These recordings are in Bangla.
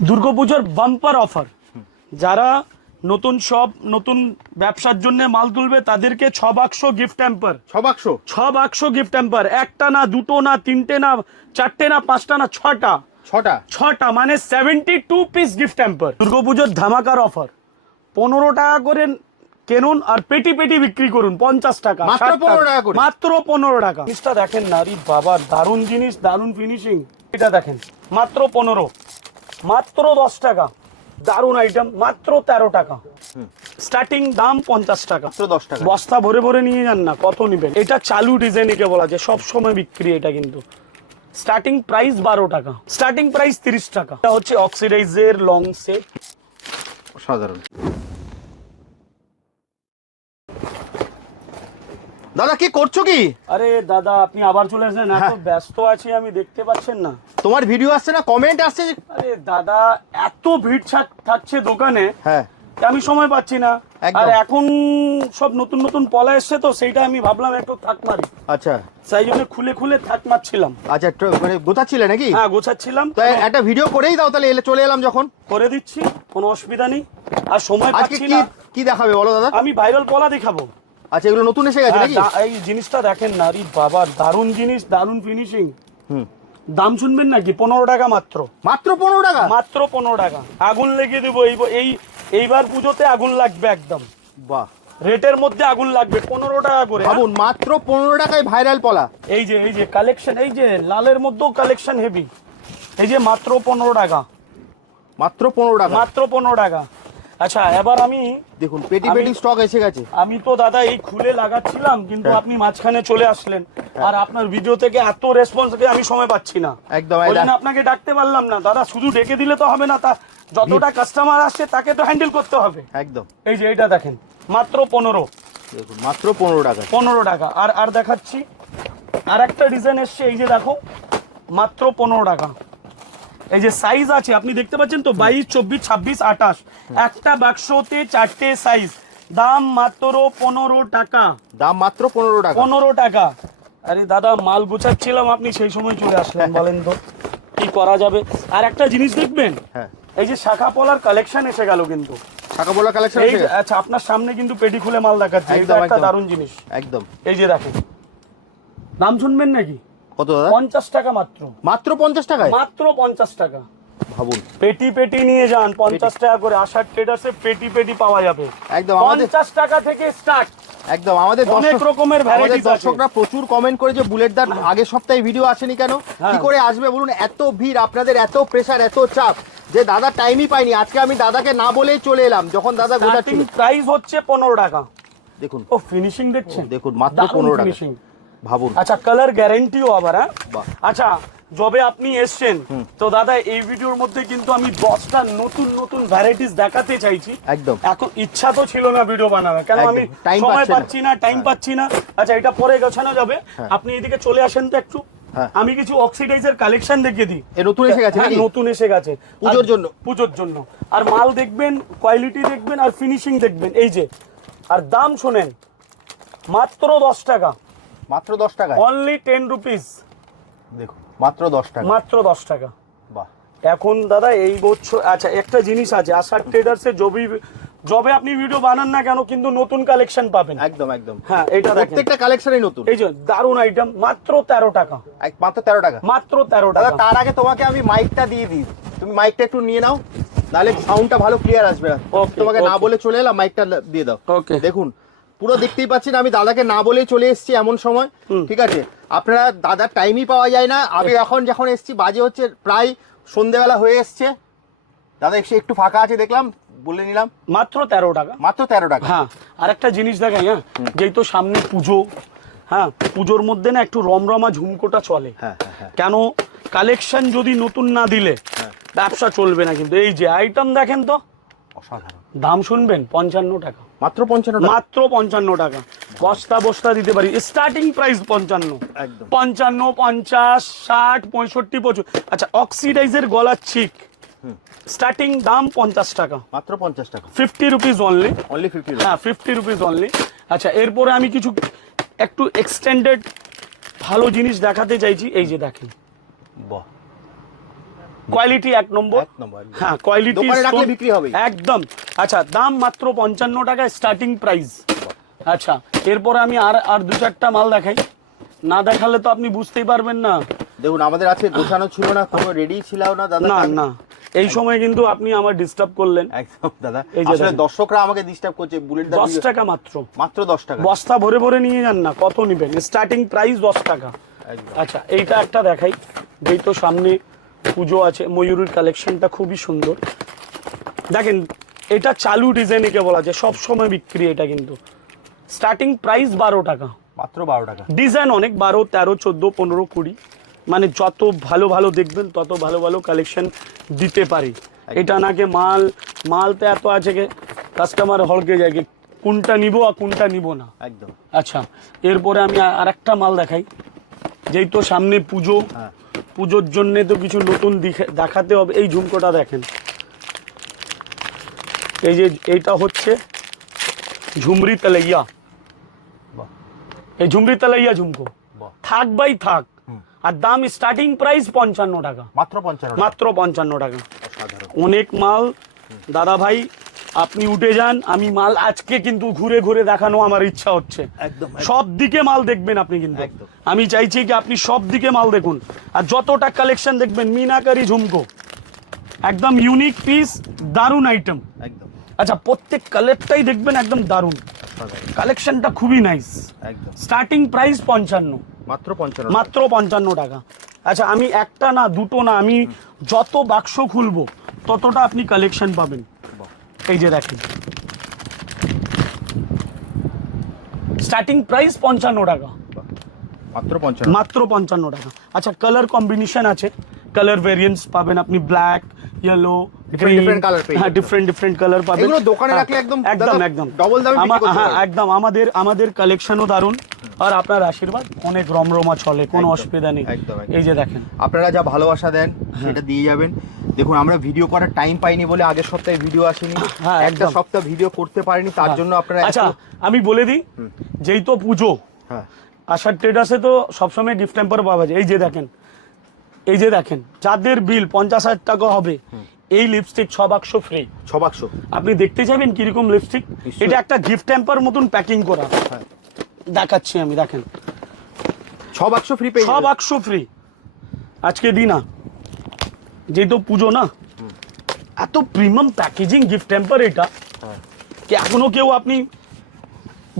দুর্গাপুজোর বাম্পার অফার যারা নতুন সব নতুন ব্যবসার জন্য মাল তুলবে তাদেরকে ছ বাক্স গিফট ট্যাম্পার ছ বাক্স? ছ বাক্স গিফট ট্যাম্পার একটা না দুটো না তিনটে না চারটে না পাঁচটা না ছটা। ছটা? ছটা মানে seventy two piece gift hamper দুর্গাপুজোর ধামাকার অফার পনেরো টাকা করে কেনুন আর পেটি পেটি বিক্রি করুন পঞ্চাশ টাকা মাত্র 60 15 টাকা করে? মাত্র পনেরো টাকা। জিনিসটা দেখেন না আরে বাবা দারুণ জিনিস দারুণ ফিনিশিং এটা দেখেন মাত্র পনেরো। মাত্র দশ টাকা। দারুণ আইটেম মাত্র তেরো টাকা। স্টার্টিং দাম পঞ্চাশ টাকা। দশ টাকা। বস্তা ভরে ভরে নিয়ে যান না কত নেবেন? এটা চালু ডিজাইন একে বলা যায় সবসময় বিক্রি এটা কিন্তু। স্টার্টিং প্রাইস বারো টাকা। স্টার্টিং প্রাইস তিরিশ টাকা। এটা হচ্ছে অক্সিডাইজের লং সেট সাধারণ দাদা কি করছ কি? আরে দাদা আপনি আবার চলে আসলেন এত হ্যাঁ। ব্যস্ত আছি আমি দেখতে পাচ্ছেন না। তোমার ভিডিও আসছে না কমেন্ট আসছে আরে দাদা এত ভিড় থাকছে দোকানে হ্যাঁ। আমি সময় পাচ্ছি না। আর এখন সব নতুন নতুন পলা এসছে তো সেইটা আমি ভাবলাম একটু থাক মারি। আচ্ছা। সেই জন্য খুলে খুলে থাক মারছিলাম। আচ্ছা একটু মানে গোছাচ্ছিলে নাকি? হ্যাঁ গোছাচ্ছিলাম। তো একটা ভিডিও করেই দাও তাহলে এলে চলে এলাম যখন। করে দিচ্ছি কোনো অসুবিধা নেই। আর সময় পাচ্ছি কি না। কি দেখাবে বলো দাদা? আমি ভাইরাল পলা দেখাবো। আচ্ছা এগুলো নতুন এসে গেছে হ্যাঁ, নাকি? এই জিনিসটা দেখেন না আরে বাবা দারুণ জিনিস দারুণ ফিনিশিং হুম। দাম শুনবেন নাকি? পনেরো টাকা মাত্র। মাত্র পনেরো টাকা? মাত্র পনেরো টাকা। আগুন লেগে দেবো এই এই এইবার পুজোতে আগুন লাগবে একদম। বাহ। রেটের মধ্যে আগুন লাগবে পনেরো টাকা করে? ভাবুন মাত্র পনেরো টাকায় ভাইরাল পলা। এই যে এই যে কালেকশন এই যে লালের মধ্যেও কালেকশন হেভি এই যে মাত্র পনেরো টাকা। মাত্র পনেরো টাকা। মাত্র পনেরো টাকা। আচ্ছা এবার আমি দেখুন পেটি পেটি স্টক এসে গেছে। আমি তো দাদা এই খুলে লাগাচ্ছিলাম কিন্তু হ্যাঁ। আপনি মাঝখানে চলে আসলেন। আর আপনার ভিডিও থেকে এত রেসপন্স আমি সময় পাচ্ছি না। একদম। আপনাকে ডাকতে পারলাম না। দাদা শুধু ডেকে দিলে তো হবে না তা যতটা কাস্টমার আসছে তাকে তো হ্যান্ডেল করতে হবে। একদম। এই যে এটা দেখেন মাত্র পনেরো। দেখুন মাত্র পনেরো টাকা। পনেরো টাকা। আর আর দেখাচ্ছি আর একটা ডিজাইন এসছে এই যে দেখো মাত্র পনেরো টাকা। এই যে সাইজ আছে আপনি দেখতে পাচ্ছেন তো? বাইশ চব্বিশ ছাব্বিশ আঠাশ। একটা বাক্সতে চারটে সাইজ দাম মাত্র পনেরো টাকা। দাম মাত্র পনেরো টাকা। পনেরো টাকা। আরে দাদা মাল গুছাচ্ছিলাম আপনি সেই সময় চলে আসলেন বলেন তো। কি করা যাবে? আর একটা জিনিস দেখবেন হ্যাঁ। এই যে শাখা পলার কালেকশন এসে গেল কিন্তু। টাকা বলা কালেকশন এই আচ্ছা আপনার সামনে কিন্তু পেটি খুলে মাল দেখাচ্ছে। এটা একটা। দারুণ জিনিস। একদম। এই যে দেখেন। দাম শুনবেন নাকি? কত দাদা? পঞ্চাশ টাকা মাত্র। মাত্র পঞ্চাশ টাকায়? মাত্র পঞ্চাশ টাকা। ভাবুন। পেটি পেটি নিয়ে যান পঞ্চাশ টাকা করে। আষাঢ় ট্রেডার্সে পেটি পেটি পাওয়া যাবে। একদম পঞ্চাশ টাকা থেকে স্টার্ট একদম আমাদের অনেক রকমের আছে। দর্শকরা প্রচুর কমেন্ট করে যে বুলেট দার আগের সপ্তাহে ভিডিও আসেনি কেন? হ্যাঁ। কি করে আসবে বলুন? এত ভিড় আপনাদের এত প্রেসার এত চাপ যে দাদা টাইমই পাইনি। আজকে আমি দাদাকে না বলেই চলে এলাম যখন দাদা গোটাচ্ছিল প্রাইস হচ্ছে পনেরো টাকা। দেখুন। ও ফিনিশিং দেখছেন? দেখুন, মাত্র 15 টাকা। ভাবুন। আচ্ছা কালার গ্যারেন্টিও আবার হ্যাঁ? আচ্ছা যবে আপনি এসছেন তো দাদা এই ভিডিওর মধ্যে কিন্তু আমি দশটা নতুন নতুন ভ্যারাইটিস দেখাতে চাইছি। একদম। এখন ইচ্ছা তো ছিল না ভিডিও বানানো কেন আমি সময় পাচ্ছি না টাইম পাচ্ছি না। আচ্ছা এটা পরে গোছানো যাবে। হ্যাঁ। আপনি এদিকে চলে আসেন তো একটু। হ্যাঁ। আমি কিছু অক্সিডাইজের কালেকশন দেখিয়ে দিই। নতুন এসে গেছে হ্যাঁ, নতুন এসে গেছে। পুজোর জন্য। পুজোর জন্য। আর মাল দেখবেন কোয়ালিটি দেখবেন আর ফিনিশিং দেখবেন। এই যে আর দাম শোনেন মাত্র দশ টাকা। মাত্র দশ টাকায়? অনলি টেন রুপিস দেখুন মাত্র দশ টাকা মাত্র দশ টাকা। বাহ। এখন দাদা এই বছর আচ্ছা একটা জিনিস আছে আশার ট্রেডার্সে জবি জবে আপনি ভিডিও বানান না কেন কিন্তু নতুন কালেকশন পাবেন। একদম একদম। হ্যাঁ এটা প্রত্যেকটা কালেকশনই নতুন। এই যে দারুণ আইটেম মাত্র তেরো টাকা। এক মাত্র তেরো টাকা। মাত্র তেরো টাকা। তার আগে তোমাকে আমি মাইকটা দিয়ে দিই। তুমি মাইকটা একটু নিয়ে নাও নাহলে সাউন্ডটা ভালো ক্লিয়ার আসবে না। তোমাকে না বলে চলে এলাম মাইকটা দিয়ে দাও। Okay. দেখুন পুরো দেখতেই পাচ্ছেন আমি দাদাকে না বলেই চলে এসেছি এমন সময় ঠিক আছে? আপনারা দাদার টাইমই পাওয়া যায় না। আমি এখন যখন এসেছি বাজে হচ্ছে প্রায় সন্ধেবেলা হয়ে এসছে। দাদা এসে একটু ফাঁকা আছে দেখলাম বলে নিলাম। মাত্র তেরো টাকা। মাত্র তেরো টাকা। হ্যাঁ আর একটা জিনিস দেখাই হ্যাঁ? যেহেতু সামনে পুজো হ্যাঁ? পুজোর মধ্যে না একটু রমরমা ঝুমকোটা চলে। হ্যাঁ হ্যাঁ হ্যাঁ। কেন? কালেকশন যদি নতুন না দিলে হ্যাঁ। ব্যবসা চলবে না কিন্তু। এই যে আইটেম দেখেন তো। অসাধারণ। দাম শুনবেন? পঞ্চান্ন টাকা। মাত্র পঞ্চান্ন মাত্র পঞ্চান্ন টাকা। বস্তা বস্তা দিতে পারি। স্টার্টিং প্রাইস পঞ্চান্ন। একদম। পঞ্চান্ন পঞ্চাশ ষাট পঁয়ষট্টি পঁচু আচ্ছা অক্সিডাইজের গলার চিক স্টার্টিং দাম পঞ্চাশ টাকা। মাত্র পঞ্চাশ টাকা। Fifty rupees only only fifty হ্যাঁ ফিফটি রুপিস অনলি আচ্ছা এরপরে আমি কিছু একটু এক্সটেন্ডেড ভালো জিনিস দেখাতে চাইছি। এই যে দেখেন। বাহ। কোয়ালিটি এক নম্বর। হ্যাঁ কোয়ালিটি বিক্রি হবেই। একদম। আচ্ছা দাম মাত্র পঞ্চান্ন টাকা স্টার্টিং প্রাইস আচ্ছা এরপরে আমি আর আর দু চারটা মাল দেখাই। না দেখালে তো আপনি বুঝতেই পারবেন না। দেখুন আমাদের আজকে গোছানো ছিল না কোনো রেডি ছিল না দাদা। না না। এই সময় কিন্তু আপনি আমার ডিস্টার্ব করলেন। একদম দাদা। আসলে দর্শকরা আমাকে ডিস্টার্ব করছে বুলেট দশ টাকা মাত্র। মাত্র দশ টাকা। বস্তা ভরে ভরে নিয়ে যান না কত নেবেন? স্টার্টিং প্রাইস দশ টাকা। আচ্ছা এইটা একটা দেখাই। যেই তো সামনে পুজো আছে ময়ূরের কালেকশনটা খুবই সুন্দর। দেখেন এটা চালু ডিজাইনকে বলা যায় সবসময় বিক্রি এটা কিন্তু। স্টার্টিং প্রাইস বারো টাকা। মাত্র বারো টাকা। ডিজাইন অনেক বারো তেরো চোদ্দ পনেরো কুড়ি। মানে যত ভালো ভালো দেখবেন তত ভালো ভালো কালেকশন দিতে পারি। এটা নাকি মাল মাল তো এত আছে যে কাস্টমার হলকে যায় কোনটা নিব আর কোনটা নিব না। একদম। আচ্ছা এরপরে আমি আর একটা মাল দেখাই। যেই তো সামনে পুজো হ্যাঁ। পুজোর জন্যে তো কিছু নতুন দেখাতে হবে। এই ঝুমকোটা দেখেন। এই যে এইটা হচ্ছে ঝুমরি তালাইয়া। এই ঝুমরি তালাইয়া ঝুমকো। থাক বাই থাক। আর দাম স্টার্টিং প্রাইস পঞ্চান্ন টাকা। মাত্র পঞ্চান্ন টাকা। মাত্র পঞ্চান্ন টাকা। অনেক মাল দাদা ভাই আপনি উঠে যান আমি মাল আজকে কিন্তু ঘুরে ঘুরে দেখানো আমার ইচ্ছা হচ্ছে। একদম সব দিকে মাল দেখবেন আপনি কিন্তু। আমি চাইছি কি আপনি সব দিকে মাল দেখুন। আর যতটা কালেকশন দেখবেন মিনাকারি ঝুমকো। একদম ইউনিক পিস দারুণ আইটেম একদম। আচ্ছা প্রত্যেক কালারটাই দেখবেন একদম দারুণ। কালেকশনটা খুবই নাইস একদম। স্টার্টিং প্রাইস পঞ্চান্ন। মাত্র পঞ্চান্ন মাত্র পঞ্চান্ন টাকা। আচ্ছা আমি একটা না দুটো না আমি যত বাক্স খুলবো ততটা আপনি কালেকশন পাবেন। এই যে দেখেন। স্টার্টিং প্রাইস পঞ্চান্ন টাকা। মাত্র পঞ্চান্ন। মাত্র পঞ্চান্ন টাকা। আচ্ছা কালার কম্বিনেশন আছে। কালার ভেরিয়েন্টস পাবেন আপনি ব্ল্যাক ইয়েলো হ্যাঁ ডিফারেন্ট ডিফারেন্ট কালার পাবেন। এগুলো দোকানে রাখলে একদম একদম দামে হ্যাঁ একদম। আমাদের আমাদের কালেকশনও দারুণ। আর আপনার আশীর্বাদ অনেক রমরমা চলে কোনো অসুবিধা নেই। এই যে দেখেন। আপনারা যা ভালোবাসা দেন হ্যাঁ। সেটা দিয়ে যাবেন। দেখুন আমরা ভিডিও করার টাইম পাইনি বলে আগের সপ্তাহে ভিডিও আসেনি। হ্যাঁ, একটা সপ্তাহ ভিডিও করতে পারিনি তার জন্য আপনারা আচ্ছা আমি বলে দিই যেই তো পুজো হ্যাঁ। আশার ট্রেডার্সে তো সবসময় গিফট টেম্পার পাওয়া যায়। এই যে দেখেন এই যে দেখেন যাদের বিল পঞ্চাশ হাজার টাকা হবে এই লিপস্টিক ছ বাক্স ফ্রি ছ বাক্স। আপনি দেখতে চাইবেন কীরকম লিপস্টিক এটা একটা গিফট টেম্পার মতন প্যাকিং করা। হ্যাঁ। দেখাচ্ছি আমি দেখেন। ছ বাক্স ফ্রি ছ বাক্স ফ্রি আজকে দিই না যেহেতু পুজো না? এত প্রিমিয়াম প্যাকেজিং গিফট টেম্পার এটা। হ্যাঁ, কি এখনও কেউ আপনি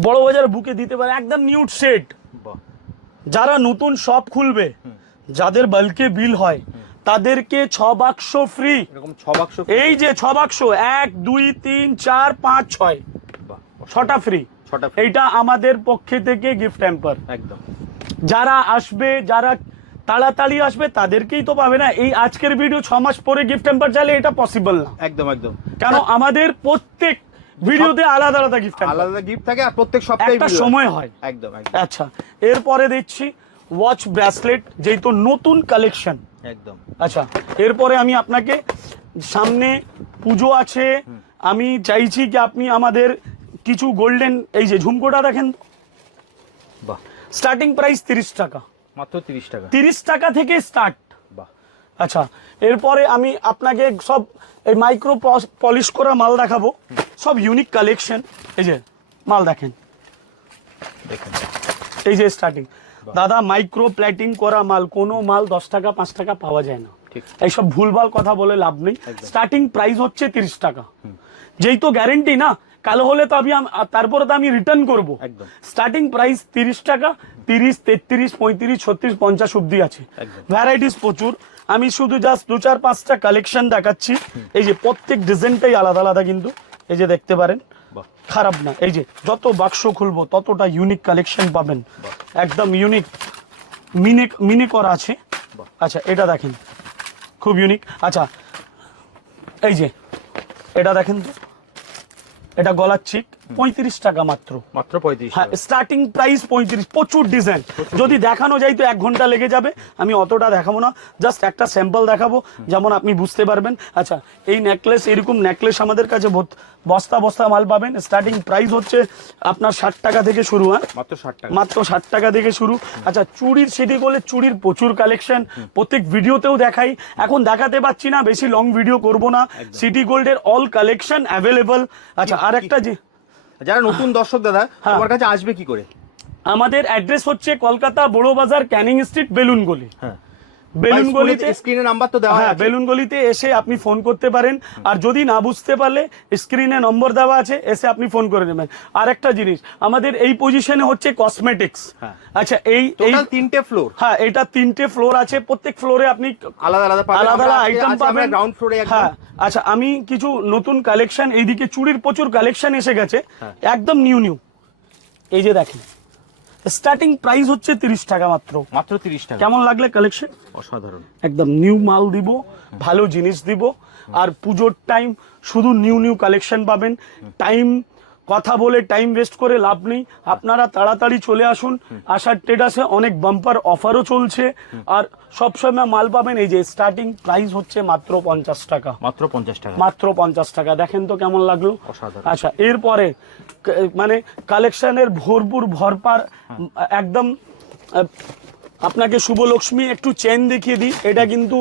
বড় বাজার বুকে দিতে পারে একদম নিউট সেট যারা নতুন শপ খুলবে যাদের বাল্কে বিল হয় তাদেরকে ছ বাক্স ফ্রি ছ বাক্স এই যে ছ বাক্স এক দুই তিন চার পাঁচ ছয়। ছটা ফ্রি ছটা। এইটা আমাদের পক্ষে থেকে গিফট ট্যাম্পার একদম। যারা আসবে যারা তাড়াতাড়ি আসবে তাদেরকেই তো পাবে না। এই আজকের ভিডিও ছ মাস পরে গিফট ট্যাম্পার চাইলে এটা পসিবল না। একদম একদম। কেন? আমাদের প্রত্যেক ভিডিওতে আলাদা আলাদা গিফট থাকে। আলাদা গিফট থাকে আর প্রত্যেক সপ্তাহে একটা সময় হয়। একদম আচ্ছা এরপরে দিচ্ছি ওয়াচ ব্রেসলেট যেই তো নতুন কালেকশন একদম। আচ্ছা এরপরে আমি আপনাকে সামনে পুজো আছে। আমি চাইছি কি আপনি আমাদের কিছু গোল্ডেন এই যে ঝুমকোটা দেখেন। বাহ। স্টার্টিং প্রাইস তিরিশ টাকা। মাত্র তিরিশ টাকা। তিরিশ টাকা থেকে স্টার্ট বাহ। আচ্ছা এরপরে আমি আপনাকে সব এই মাইক্রো পলিশ করা মাল দেখাবো। সব ইউনিক কালেকশন এই যে মাল দেখেন। দেখুন। এই যে স্টার্টিং দাদা মাইক্রো প্ল্যাটিং করা মাল কোনো মাল দশ টাকা পাঁচ টাকা পাওয়া যায় না। এইসব ভুলভাল কথা বলে লাভ নেই। স্টার্টিং প্রাইস হচ্ছে তিরিশ টাকা। যেই তো গ্যারেন্টি না কালো হলে তো আমি তারপরে তো আমি রিটার্ন করব। একদম। স্টার্টিং প্রাইস তিরিশ টাকা তিরিশ তেত্রিশ পঁয়ত্রিশ ছত্রিশ পঞ্চাশ অব্দি আছে। ভ্যারাইটিস প্রচুর। আমি শুধু জাস্ট দু চার পাঁচটা কালেকশন দেখাচ্ছি। এই যে প্রত্যেক ডিজাইনটাই আলাদা আলাদা কিন্তু। এই যে দেখতে পারেন। খারাপ না। এই যে যত বাক্স খুলবো ততটা ইউনিক কালেকশন পাবেন। একদম ইউনিক মিনি মিনি করা আছে। আচ্ছা এটা দেখেন। খুব ইউনিক আচ্ছা এই যে এটা দেখেন তো। এটা গলার চিক পঁয়ত্রিশ টাকা মাত্র। মাত্র পঁয়ত্রিশ হ্যাঁ স্টার্টিং প্রাইস পঁয়ত্রিশ প্রচুর ডিজাইন যদি দেখানো যায় তো এক ঘণ্টা লেগে যাবে। আমি অতটা দেখাবো না জাস্ট একটা স্যাম্পল দেখাবো। যেমন আপনি বুঝতে পারবেন। আচ্ছা এই নেকলেস এরকম নেকলেস আমাদের কাছে বস্তা বস্তা মাল পাবেন। স্টার্টিং প্রাইস হচ্ছে আপনার ষাট টাকা থেকে শুরু হ্যাঁ? মাত্র ষাট টাকা। মাত্র ষাট টাকা থেকে শুরু। আচ্ছা চুড়ির সিটি গোল্ডের চুড়ির প্রচুর কালেকশন প্রত্যেক ভিডিওতেও দেখাই। এখন দেখাতে পাচ্ছি না বেশি লং ভিডিও করব না। সিটি গোল্ডের অল কালেকশন অ্যাভেলেবল আচ্ছা আর একটা যে যারা নতুন দর্শক দাদা হ্যাঁ। তোমার কাছে আসবে কি করে? আমাদের অ্যাড্রেস হচ্ছে কলকাতা বড় বাজার ক্যানিং স্ট্রিট বেলুন গলি হ্যাঁ। বেলুন গলিতে স্ক্রিনে নাম্বার তো দেওয়া হ্যাঁ বেলুন গলিতে এসে আপনি ফোন করতে পারেন। আর যদি না বুঝতে পারলে স্ক্রিনে নম্বর দেওয়া আছে এসে আপনি ফোন করে নেবেন। আর একটা জিনিস আমাদের এই পজিশনে হচ্ছে কসমেটিক্স হ্যাঁ। আচ্ছা এই এই তিনটে ফ্লোর হ্যাঁ এটা তিনটে ফ্লোর আছে। প্রত্যেক ফ্লোরে আপনি আলাদা আলাদা আলাদা আলাদা আইটেম পাবেন। গ্রাউন্ড ফ্লোরে হ্যাঁ আচ্ছা আমি কিছু নতুন কালেকশন এইদিকে চুড়ির প্রচুর কালেকশন এসে গেছে। হ্যাঁ। একদম নিউ নিউ এই যে দেখেন। স্টার্টিং প্রাইস হচ্ছে তিরিশ টাকা মাত্র। মাত্র তিরিশ টাকা। কেমন লাগলে কালেকশন অসাধারণ। একদম নিউ মাল দিব ভালো জিনিস দিব। আর পুজোর টাইম শুধু নিউ নিউ কালেকশন পাবেন। টাইম কথা বলে টাইম ওয়েস্ট করে লাভ নেই। আপনারা তাড়াতাড়ি চলে আসুন। আশার ট্রেডার্সে অনেক বাম্পার অফারও চলছে। আর সবসময় মাল পাবেন এই যে স্টার্টিং প্রাইস হচ্ছে মাত্র পঞ্চাশ টাকা। মাত্র পঞ্চাশ টাকা। মাত্র পঞ্চাশ টাকা। দেখেন তো কেমন লাগল। আচ্ছা এরপরে মানে কালেকশনের ভরপুর ভরপার একদম আপনাকে শুভলক্ষ্মী একটু চেন দেখিয়ে দিই। এটা কিন্তু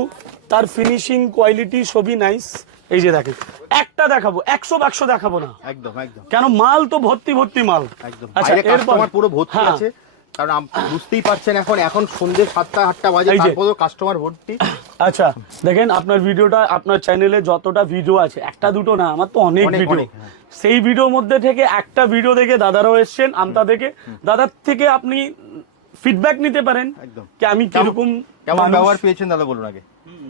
তার ফিনিশিং কোয়ালিটি সবই নাইস এই যে দেখেন একটা দেখাবো একশো বাক্সো দেখাবো না। একদম একদম। কেন মাল তো ভর্তি ভর্তি মাল। একদম। আচ্ছা এরপর। পুরো ভর্তি হ্যাঁ, আছে কারণ বুঝতেই পারছেন এখন এখন সন্ধ্যে সাতটা আটটা বাজে তারপরেও কাস্টমার ভর্তি। আচ্ছা দেখেন আপনার ভিডিওটা আপনার চ্যানেলে যতটা ভিডিও আছে একটা দুটো না আমার তো অনেক অনেক, ভিডিও হ্যাঁ। সেই ভিডিওর মধ্যে থেকে একটা ভিডিও দেখে দাদারাও এসছেন আমতা থেকে দাদার থেকে আপনি ফিডব্যাক নিতে পারেন একদম। কি আমি কীরকম কেমন ব্যবহার পেয়েছেন দাদা বলুন আগে।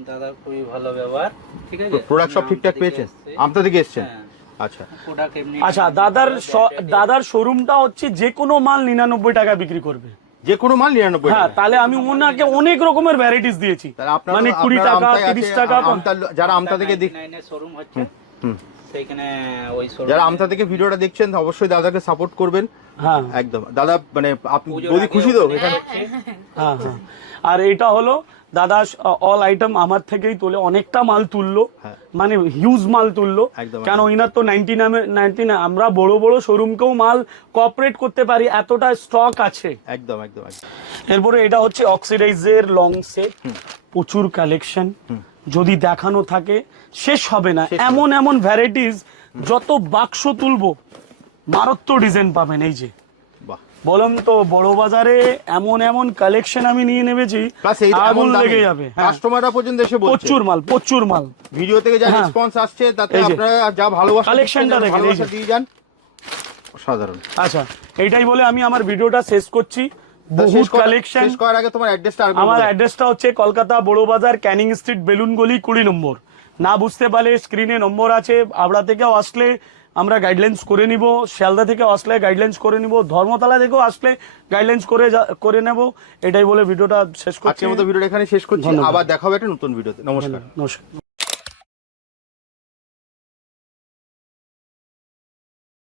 দাদার খুবই ভালো ব্যবহার ঠিক আছে? প্রোডাক্ট সব ঠিকঠাক পেয়েছেন? আমতা থেকে এসছেন? হ্যাঁ, আচ্ছা। আচ্ছা দাদার দাদার শোরুমটা হচ্ছে যে কোনো মাল নিরানব্বই টাকা বিক্রি করবে। যে কোনো মাল নিরানব্বই হ্যাঁ তাহলে আমি ওনাকে অনেক রকমের ভ্যারাইটিস দিয়েছি। মানে কুড়ি টাকা তিরিশ টাকা যারা আমতা থেকে দেখ শোরুম হচ্ছে। হুম। সেইখানে ওই শোরুম যারা আমতা থেকে ভিডিওটা দেখছেন অবশ্যই দাদাকে সাপোর্ট করবেন। হ্যাঁ। একদম। দাদা মানে আপনি যদি খুশি তো? এখানে হ্যাঁ হ্যাঁ। আর এটা হলো দাদা অল আইটেম আমার থেকেই তোলে অনেকটা মাল তুললো হ্যাঁ। মানে হিউজ মাল তুললো। কেন ইনার তো নাইনটি নামে নাইনটি আমরা বড় বড় শোরুমকেও মাল কোঅপারেট করতে পারি এতটা স্টক আছে। একদম একদম এরপরে এটা হচ্ছে অক্সিডাইজের লং সেট প্রচুর কালেকশন যদি দেখানো থাকে শেষ হবে না। এমন এমন ভ্যারাইটিস যত বাক্স তুলবো মারাত্মক ডিজাইন পাবেন এই যে। বললাম তো বড় বাজারে এমন এমন কালেকশন আমি নিয়ে এই আগুন লেগে যাবে হ্যাঁ। কাস্টমাররা পর্যন্ত এসে বলছে। প্রচুর মাল প্রচুর মাল। ভিডিও থেকে যা হ্যাঁ। রেসপন্স আসছে তাতে আপনারা যা ভালোবাসা দিচ্ছেন, দেখেন, ভালোবাসা দিয়ে যান সাধারণ আচ্ছা এইটাই বলে আমি আমার ভিডিওটা শেষ করছি। বহুত কালেকশন শেষ করার আগে তোমার অ্যাড্রেসটা আমার অ্যাড্রেসটা হচ্ছে কলকাতা বড় বাজার ক্যানিং স্ট্রিট বেলুন গলি কুড়ি নম্বর। না বুঝতে পারলে স্ক্রিনে নম্বর আছে আবড়া থেকেও আসলে আমরা গাইডলাইন্স করে নিব শিয়ালদা থেকে আসলে গাইডলাইন্স করে নিব ধর্মতলা থেকেও আসলে গাইডলাইন্স করে করে নেব এটাই বলে ভিডিওটা শেষ করছি। আজকের মতো ভিডিওটা এখানে শেষ করছি। আবার দেখা হবে একটা নতুন ভিডিওতে। নমস্কার। নমস্কার।